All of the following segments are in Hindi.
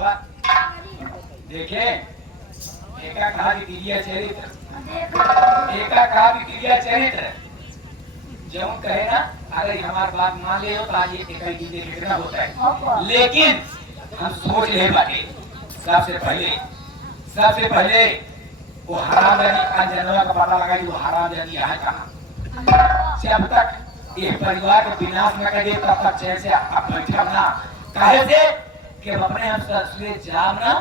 हुआ देखे एका कहा कि क्रिया चरित्र जो कहे ना अगर हमारी बात मान ले हो तो आज एक कितना होता है। लेकिन हम सोच ले बाटे सबसे पहले वो हरामजादी अंजनवा का पता लगा कि वो हरामजादी यहाँ कहाँ। जब तक ये परिवार का विनाश न कर दे तब तक चैन से अब बैठा ना कहे से कि अपने हम ससुरे जाम ना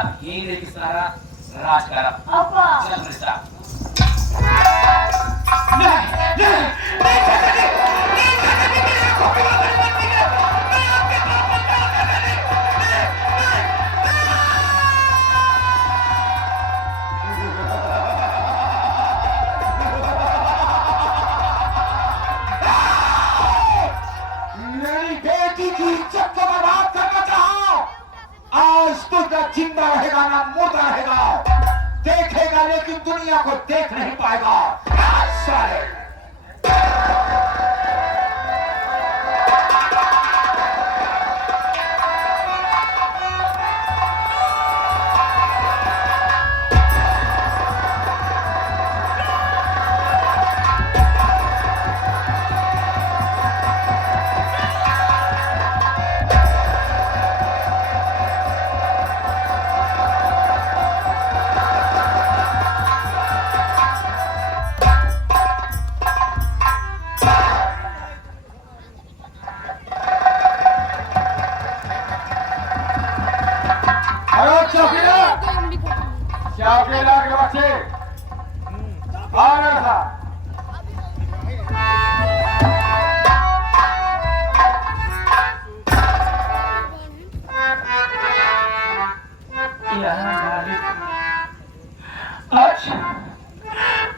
अब यही रहे कि सारा राज करब चल रिश्ता जिंदा रहेगा ना मुर्दा रहेगा देखेगा लेकिन दुनिया को देख नहीं पाएगा सारे।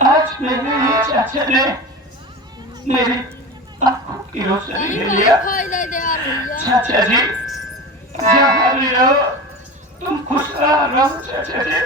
आज मेरे चाचा ने मेरी आंखों की रोशनी ले लिया। चाचा जी जहाँ भी रहो तुम खुश रहो चाचा जी।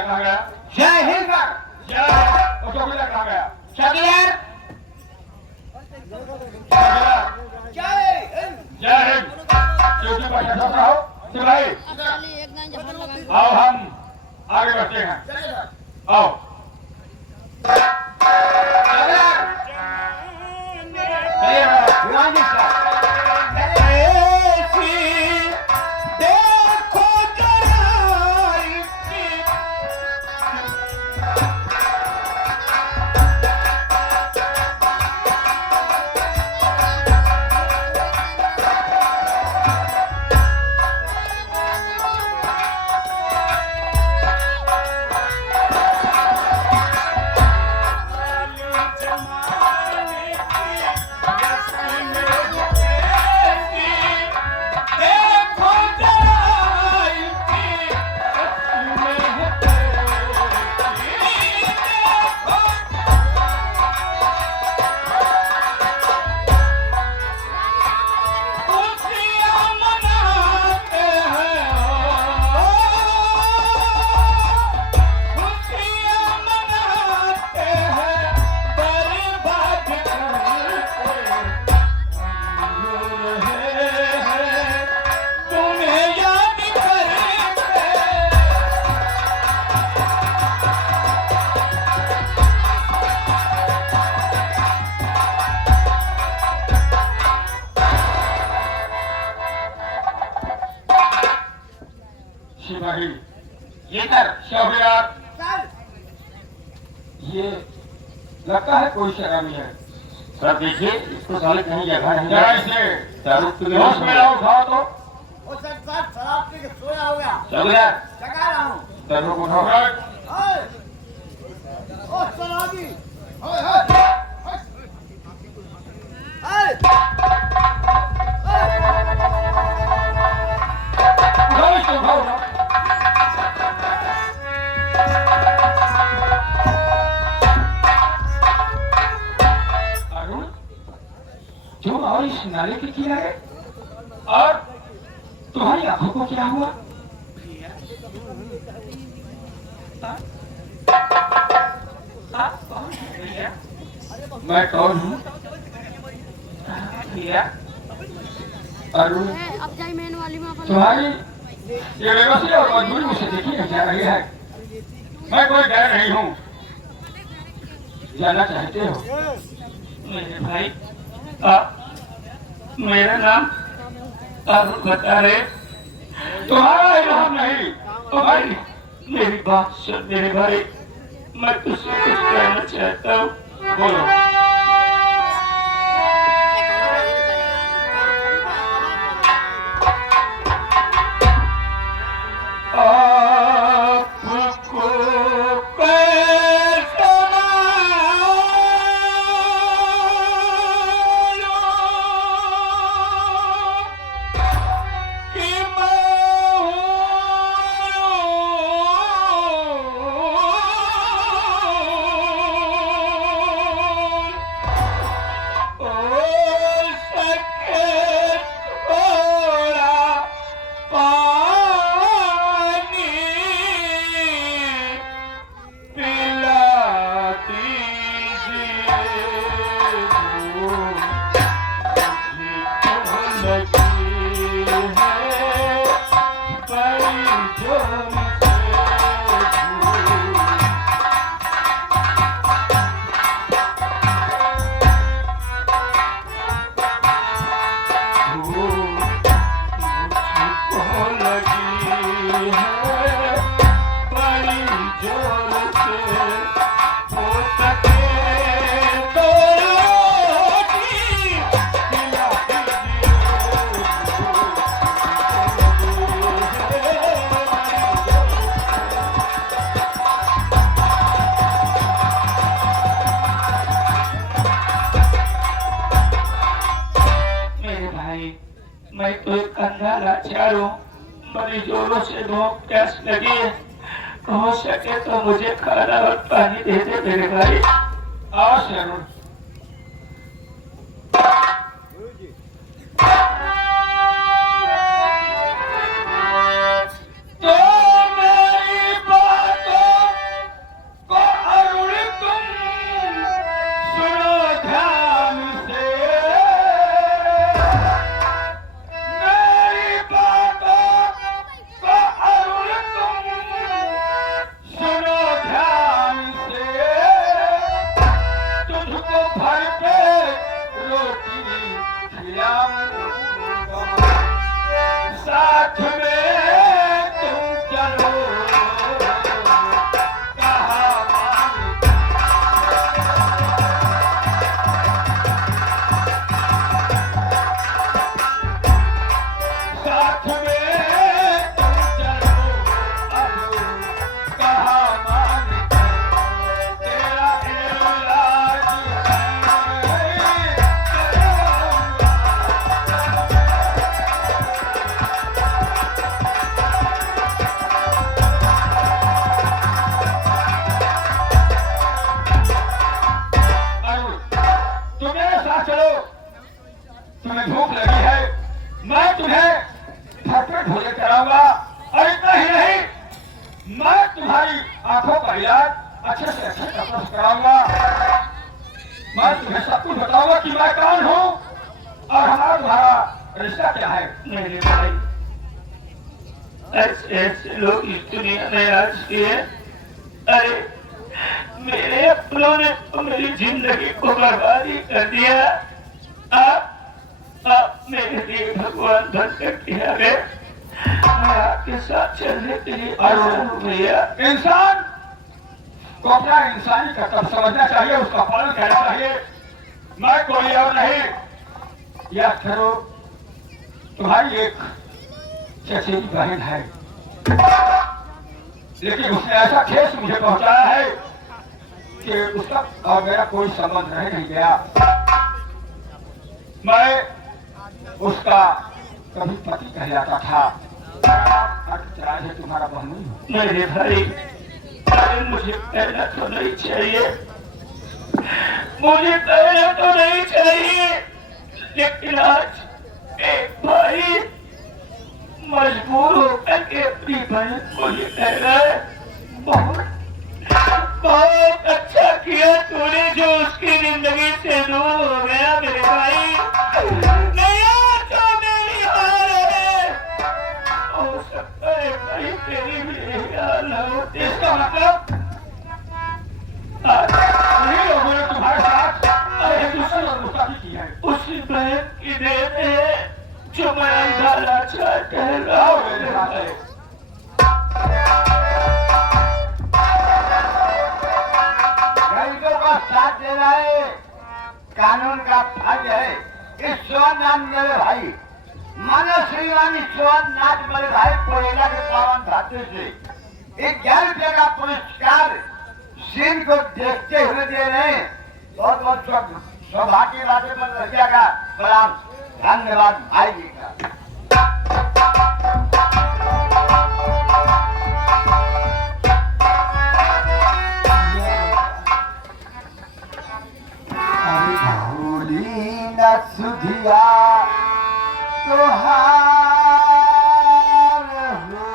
चौकीदार कहाँ गया? जय हिंद सर। जय। और चौकीदार कहाँ गया? चौकीदार चौकीदार जय हिंद। ड्यूटी पर यशस्वी रहो। सिपाही आओ, हम आगे बढ़ते हैं। आओ। भगवान जी सर। ऐसी देखो जरा इनकी देखो जरा इनकी खुशियाँ मनाते हैं, खुशियाँ मनाते हैं, बर्बाद करते हैं, तुम्हें याद करते। सिपाही ये सर। चौकीदार ये लगता है कोई शराबी है। सर देखिए, इसको साले कहीं जगह नहीं जरा है। इसे दारू पी होश में लाओ, उठाओ तो। वो सर साहब शराब पी के सोया हो गया। चौकीदार जगा रहा हूँ। दारू को उठाओ। ओए! ओ शराबी! ओए, ओए! ओए! उठाओ इसको, उठाओ, उठाओ। अरुण, तुम और इस नाले के किनारे और तुम्हारी आंखों को क्या हुआ? मैं कौन हूँ? भैया अरुण, अब जाई मेन वाली में अपन तुम्हारी ये बेबसी और मजबूरी मुझसे देखी नहीं जा रही है। मैं कोई गैर नहीं हूँ। जानना चाहते हो? मेरे भाई मेरा नाम अरुण बता रहे। तुम्हारा ही नाम नहीं, तुम्हारी मेरी बात सुन मेरे भाई, मैं तुझसे कुछ कहना चाहता हूँ। बोलो। आपको कैसे मालूम कि मैं तो एक अंधा लाचार हूँ, बड़ी जोरों से भूख प्यास लगी है। हो सके तो मुझे खाना और पानी दे दे मेरे भाई। आओ जरूर। तो मेरी बातों तुम्हारी आंखों का इलाज अच्छे से अच्छे डॉक्टर से कराऊंगा। मैं तुम्हें सब कुछ बताऊंगा कि मैं कौन हूँ और हमारा तुम्हारा रिश्ता क्या है। मेरे भाई, ऐसे ऐसे लोग इस दुनिया में आज के हैं। अरे मेरे अपनों ने तो मेरी जिंदगी को बर्बादी कर दिया। आप मेरे लिए भगवान बनकर के आ गए। मैं आपके साथ चलने के लिए आसान हो गया। इंसान को अपना इंसानी कर्तव्य समझना चाहिए, उसका पालन करना चाहिए। मैं कोई और नहीं, याद करो तुम्हारी एक चचेरी बहन है, लेकिन उसने ऐसा ठेस मुझे पहुंचाया है कि उसका और मेरा कोई संबंध रह नहीं गया। मैं उसका कभी पति कहलाता था, आज है तुम्हारा बहन। मेरे भाई, अरे मुझे कहना तो नहीं चाहिए, मुझे कहना तो नहीं चाहिए, लेकिन आज एक भाई मजबूर होकर के अपनी बहन को ये कह रहा है। बहुत अच्छा किया तूने जो उसकी जिंदगी से दूर हो गया मेरे भाई। नहीं यार, तो मेरी हार है। हो सकता है भाई तेरी भी यही हाल हो। इसका मतलब नहीं लोगों ने तुम्हारे साथ दूसरी और मुस्ताफी की है। उसी बहन की देन है जो मैं अंधारा कह रहा हूँ मेरे भाई। गरीबों का साथ देना है, कानून का फर्ज है। इस नाम मेरे भाई मानो श्रीमान नाथ मेरे भाई कोयला के पावन धातु से 11 रुपये का पुरस्कार सीन को देखते हुए दे रहे हैं। बहुत बहुत सौभाग्य राशि पर रखिया का प्रणाम, धन्यवाद भाई जी का। भूली न सुधिया तोहार हो,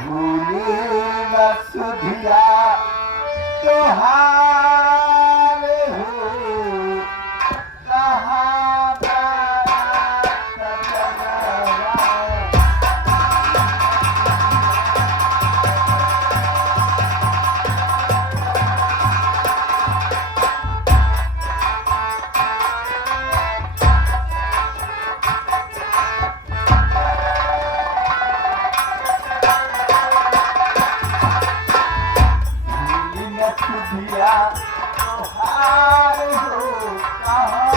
भूली न सुधिया तोहार हो, कहाँ सुधिया तोहार हो, कहाँ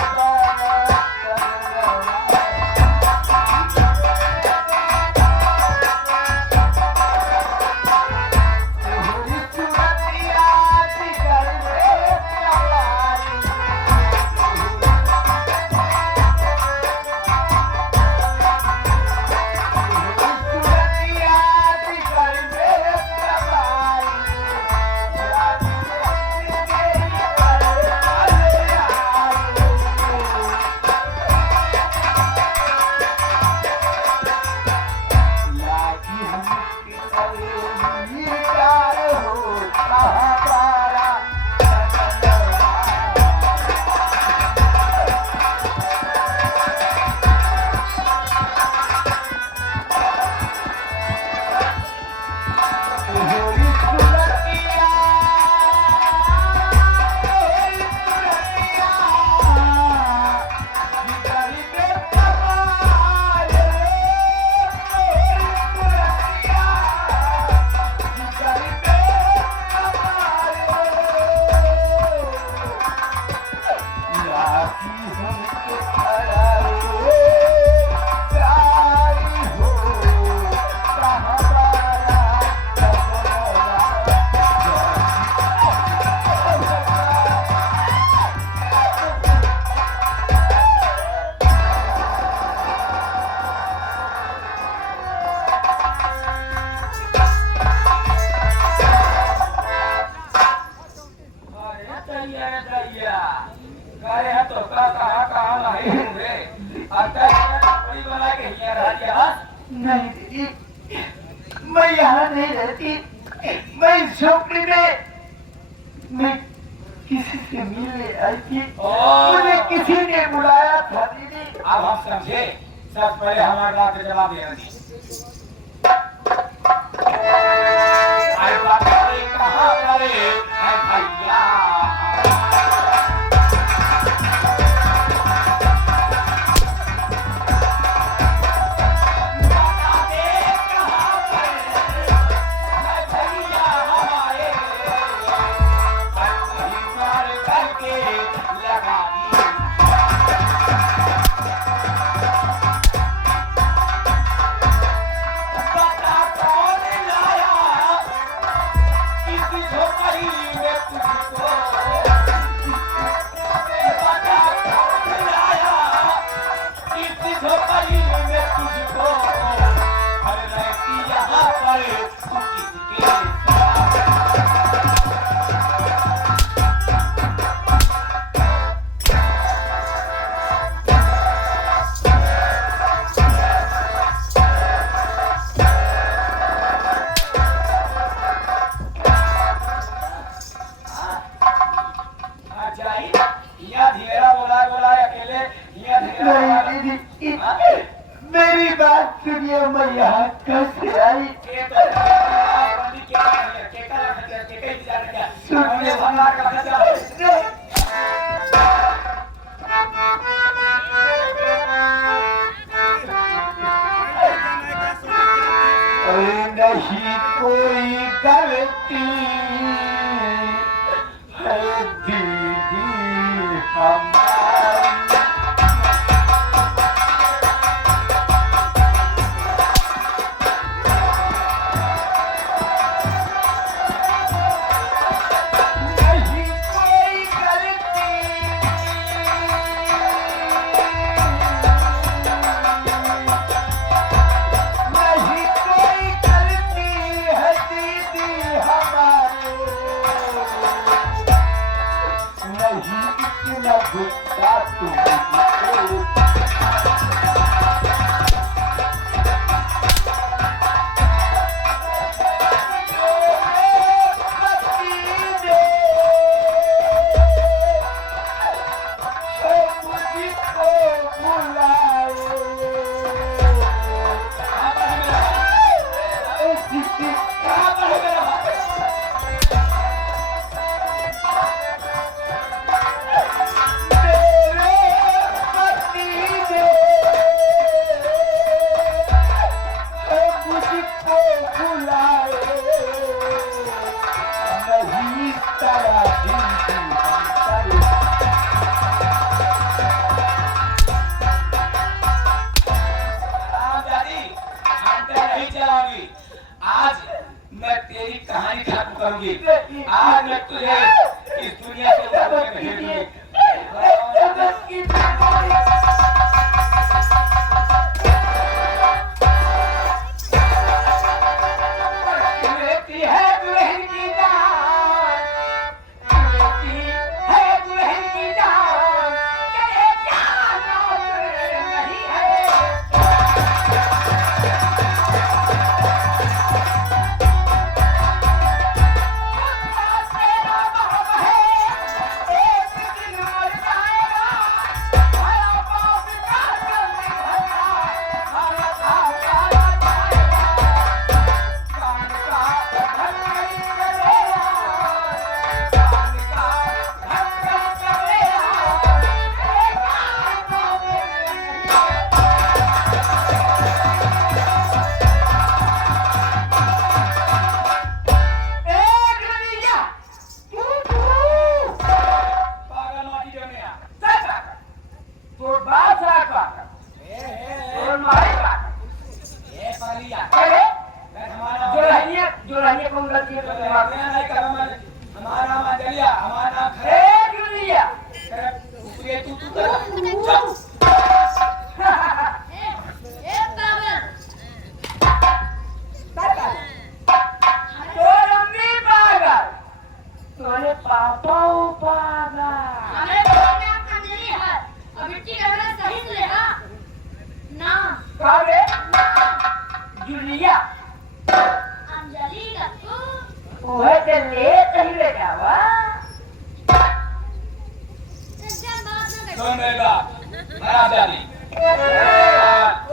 कहे तो कहाँ नहीं हुए, बना के कर रही है बस? नहीं दीदी, मैं यहाँ नहीं रहती। मैं इस झोपड़ी में मैं किसी से मिलने आई थी। मुझे किसी ने बुलाया था दीदी। अब हम समझे। सब पहले हमारे बात का जवाब देना दी। अरे बात कहाँ करे है भैया? नहीं दीदी, मेरी बात सुनिए। मैं यहाँ कैसे आई? नहीं कोई गलती है दीदी हमारी। नहीं कोई गलती है दीदी हमारी।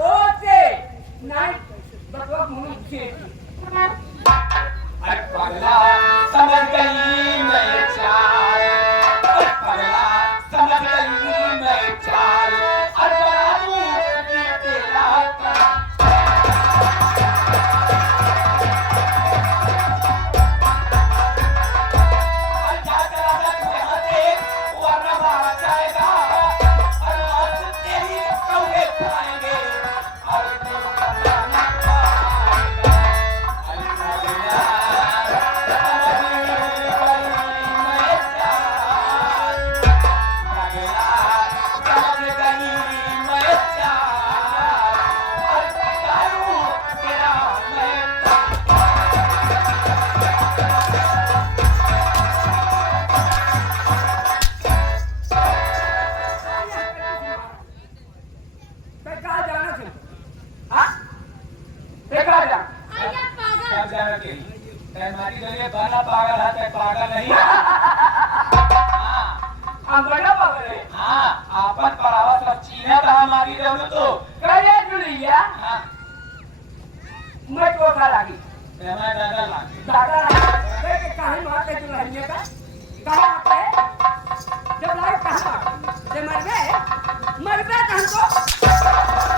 ओसे नाही बकवा म्हणून छे अरे पगला समझ गई मैं चाल, अरे पगला समझ गई मैं चाल, अरे बाबू ये तेरा पागल नहीं हम बड़ा पागल है हाँ आपन परावा सब चीना था हमारी दोनों तो करे जुलिया हाँ मैं कोठा लागी मैं दादा लागी दादा लागी के कहां मार के दुल्हनिया का कहां पे जब लाए कहां जब मर गए तो हमको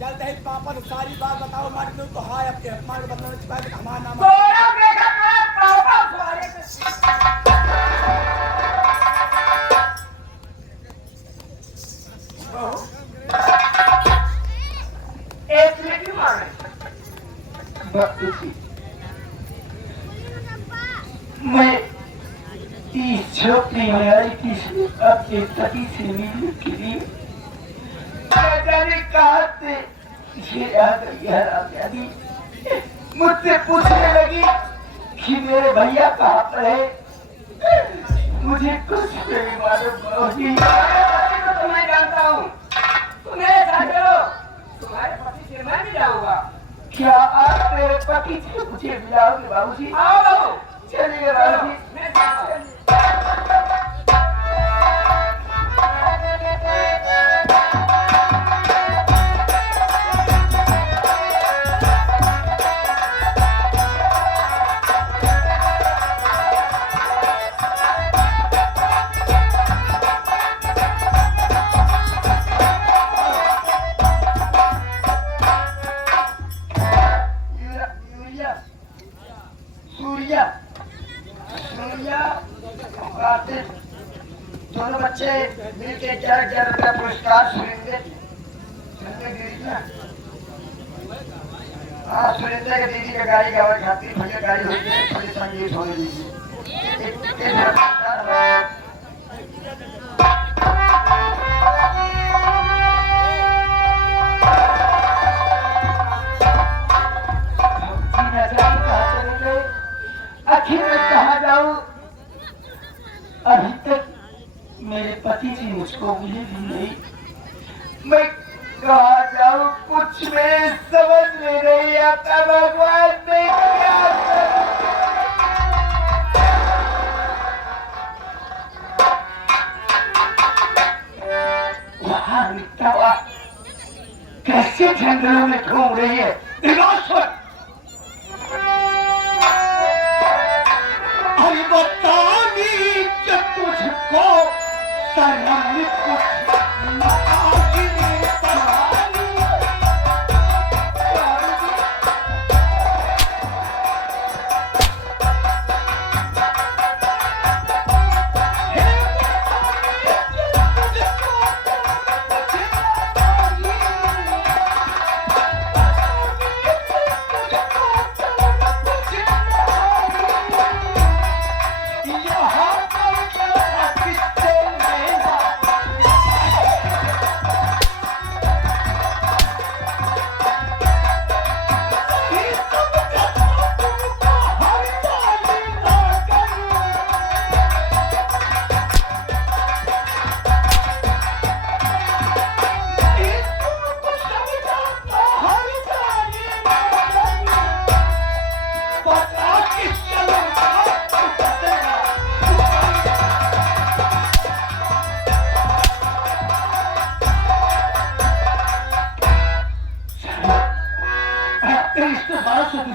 चलते ही पापा ने सारी बात बताओ मार दो तो हाय अपने हमारे बताने के बाद हमारा नाम गोरा देखा पापा सवारे एक मिनट क्यों मार बापूजी मैं इस झोपड़ी में आई थी अपने पति से मिलने के लिए कहा से ये आ गई हरामी मुझसे पूछने लगी कि मेरे भैया कहाँ पर है मुझे कुछ नहीं मालूम तो मैं जानता हूँ तुम मेरे साथ चलो तुम्हारे पति से मैं भी जाऊंगा क्या आप मेरे पति से मुझे मिलाओगे बाबूजी आओ बाबू चलिए बाबूजी मैं साथ चलूं। दोनों बच्चे मिलके 1000 रुपया पुरस्कार सुरेंद्र हाँ सुरेंद्र के दीदी का गाड़ी का खातिर भैया गाड़ी हो गई थोड़ी संगीत होने दीजिए आखिर मैं कहाँ जाऊँ अभी तक मेरे पति जी मुझको मिले भी नहीं मैं कहाँ जाऊँ कुछ मेरे समझ में नहीं आता भगवान मैं क्या वहाँ मिटता हुआ कैसे जंगलों में घूम रही है अरे बतानी जब तुझको शर्म कुछ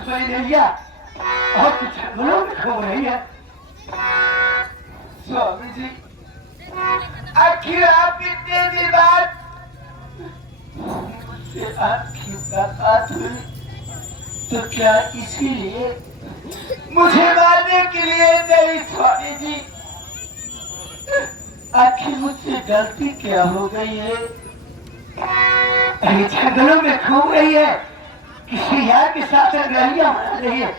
सोई नहीं है और तू जंगलों में घूम रही है। स्वामी जी, आखिर आप इतने दिन बाद मुझसे आपकी मुलाकात हुई तो क्या इसीलिए मुझे मारने के लिए नहीं स्वामी जी? आखिर मुझसे गलती क्या हो गई है? अरे जंगलों में घूम रही है, किसी यार के साथ रंगलियां मार रही है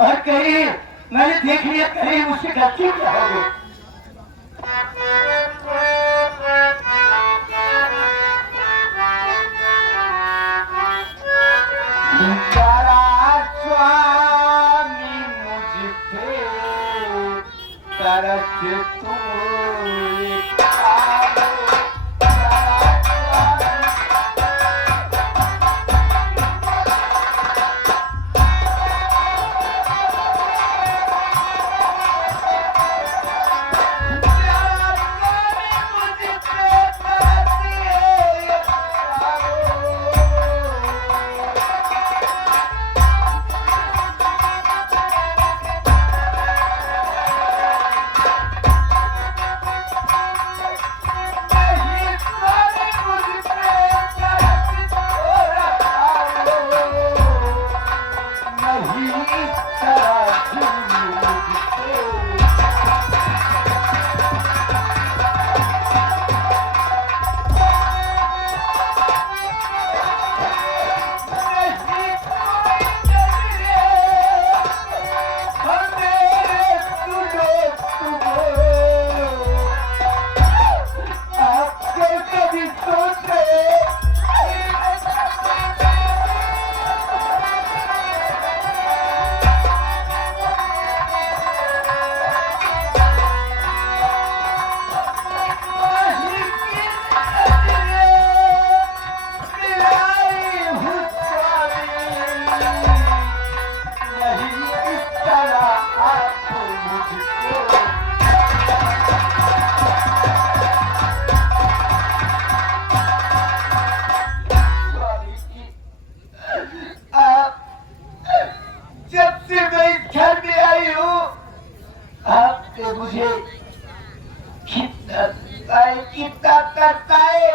और कही मैंने देख लिया, कही मुझसे गलती क्या हो गई? स्वामी मुझ पे तरस तू मुझे कितना करता है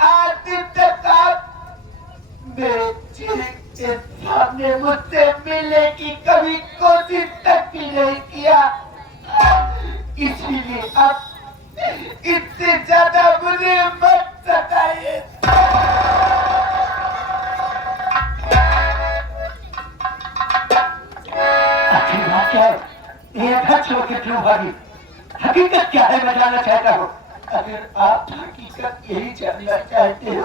आज तक आप मेरे चेहरे के सामने मुझसे मिलने की कभी कोशिश तक भी नहीं किया, इसीलिए आप इससे ज्यादा मुझे मत सताइए। आखिर बात क्या है? ये घर छोड़ के क्यों भागी? हकीकत क्या है मैं जानना चाहता हूँ। अगर आप हकीकत यही जानना चाहते हो